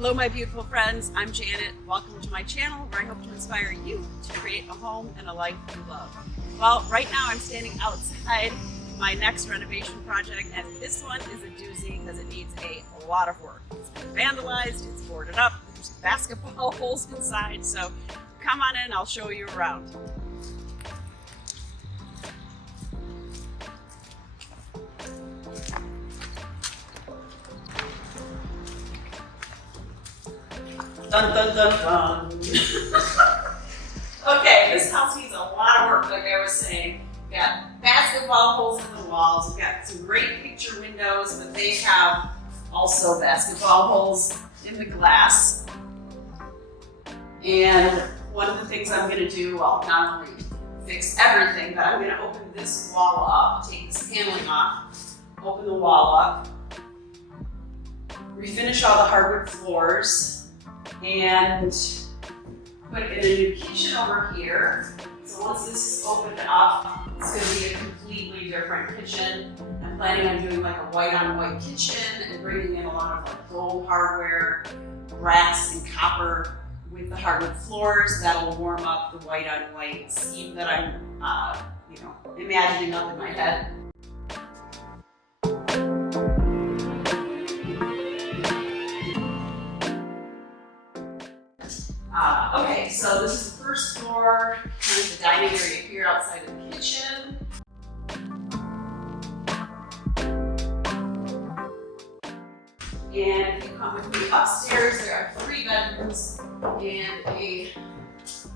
Hello my beautiful friends, I'm Janet. Welcome to my channel where I hope to inspire you to create a home and a life you love. Well, right now I'm standing outside my next renovation project, and this one is a doozy because it needs a lot of work. It's been vandalized, it's boarded up, there's basketball holes inside, so come on in, I'll show you around. Dun dun dun dun. Okay, this house needs a lot of work, like I was saying. We've got basketball holes in the walls. We've got some great picture windows, but they have also basketball holes in the glass. And one of the things I'm going to do, well, not only fix everything, but I'm going to open this wall up, take this paneling off, open the wall up, refinish all the hardwood floors, and put in a new kitchen over here. So once this is opened up, it's going to be a completely different kitchen. I'm planning on doing like a white-on-white kitchen and bringing in a lot of like gold hardware, brass and copper with the hardwood floors. That'll warm up the white-on-white scheme that I'm, imagining up in my head. Okay, so this is the first floor, kind of the dining area here outside of the kitchen. And if you come with me upstairs, there are 3 bedrooms and a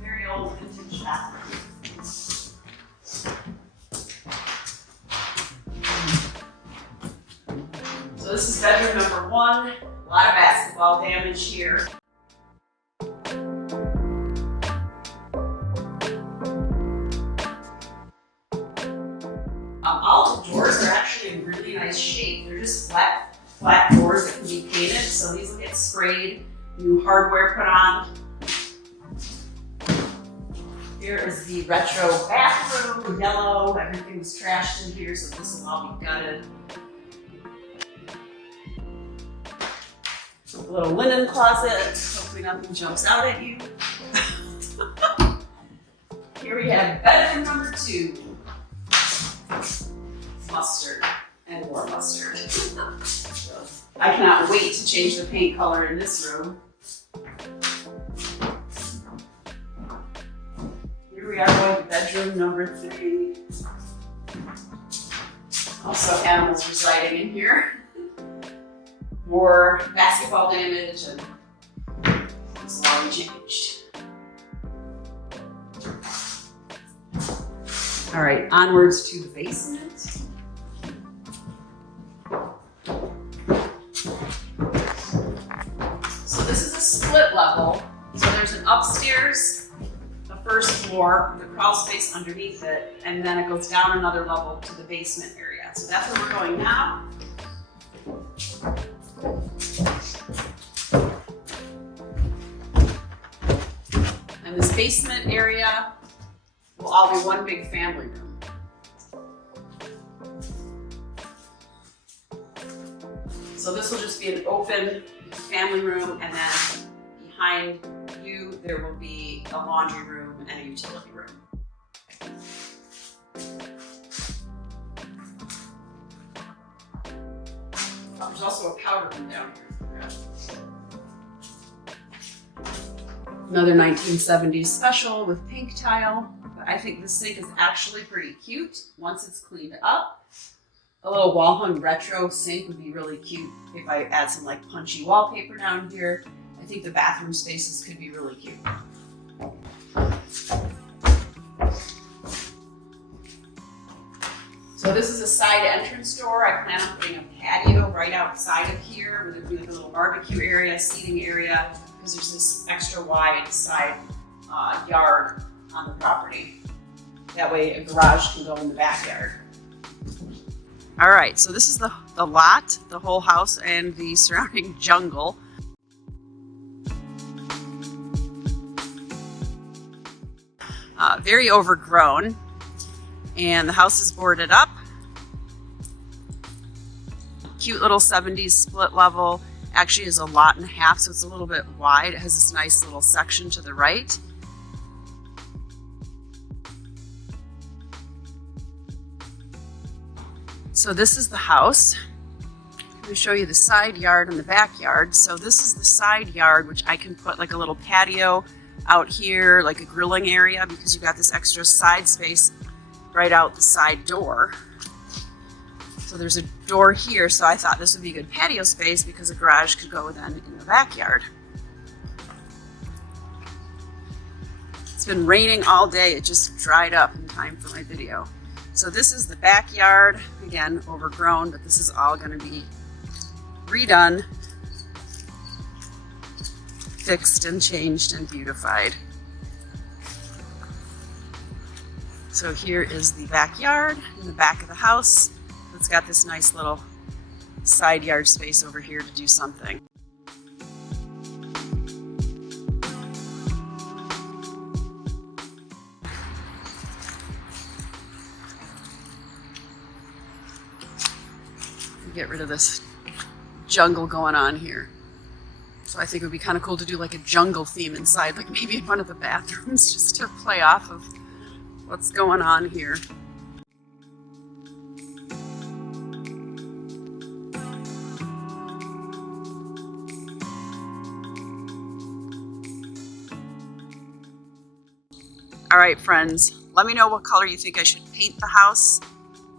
very old vintage bathroom. So this is bedroom number 1. A lot of basketball damage here. All the doors are actually in really nice shape. They're just flat doors that can be painted. So these will get sprayed, new hardware put on. Here is the retro bathroom, yellow. Everything was trashed in here, so this will all be gutted. A little linen closet. Hopefully nothing jumps out at you. Here we have bedroom number 2. Mustard and more mustard. I cannot wait to change the paint color in this room. Here we are going to bedroom number 3. Also animals residing in here. More basketball damage, and it's long changed. All right, onwards to the basement. So this is a split level. So there's an upstairs, the first floor, the crawl space underneath it, and then it goes down another level to the basement area. So that's where we're going now. And this basement area will all be one big family room. So this will just be an open family room, and then behind you there will be a laundry room and a utility room. Oh, there's also a powder room down here. Another 1970s special with pink tile. But I think this sink is actually pretty cute once it's cleaned up. A little wall-hung retro sink would be really cute if I add some like punchy wallpaper down here. I think the bathroom spaces could be really cute. So this is a side entrance door. I plan on putting a patio right outside of here with a little barbecue area, seating area, because there's this extra wide side yard on the property. That way a garage can go in the backyard. All right, so this is the lot, the whole house, and the surrounding jungle. Very overgrown, and the house is boarded up. Cute little 70s split level, actually is a lot and a half, so it's a little bit wide. It has this nice little section to the right. So this is the house. I'm going to show you the side yard and the backyard. So this is the side yard, which I can put like a little patio out here, like a grilling area, because you've got this extra side space right out the side door. So there's a door here, so I thought this would be a good patio space because a garage could go then in the backyard. It's been raining all day. It just dried up in time for my video. So this is the backyard, again, overgrown, but this is all going to be redone, fixed and changed and beautified. So here is the backyard in the back of the house. It's got this nice little side yard space over here to do something. Get rid of this jungle going on here. So I think it would be kind of cool to do like a jungle theme inside, like maybe in one of the bathrooms, just to play off of what's going on here. All right, friends, let me know what color you think I should paint the house,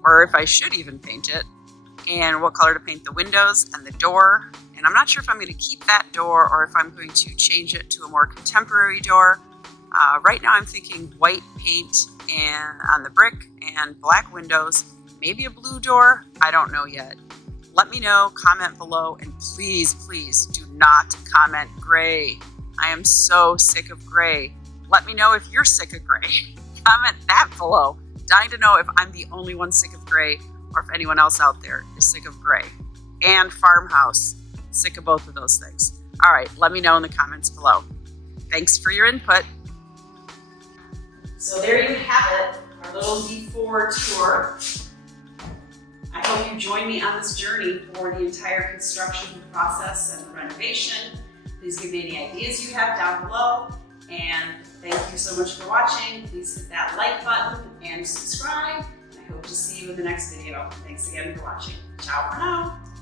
or if I should even paint it, and what color to paint the windows and the door. And I'm not sure if I'm going to keep that door or if I'm going to change it to a more contemporary door. Right now I'm thinking white paint and on the brick and black windows, maybe a blue door. I don't know yet. Let me know, comment below, and please, please do not comment gray. I am so sick of gray. Let me know if you're sick of gray. Comment that below. Dying to know if I'm the only one sick of gray or if anyone else out there is sick of gray. And farmhouse, sick of both of those things. All right, let me know in the comments below. Thanks for your input. So there you have it, our little before tour. I hope you join me on this journey for the entire construction process and the renovation. Please give me any ideas you have down below. And thank you so much for watching. Please hit that like button and subscribe. I hope to see you in the next video. Thanks again for watching. Ciao for now.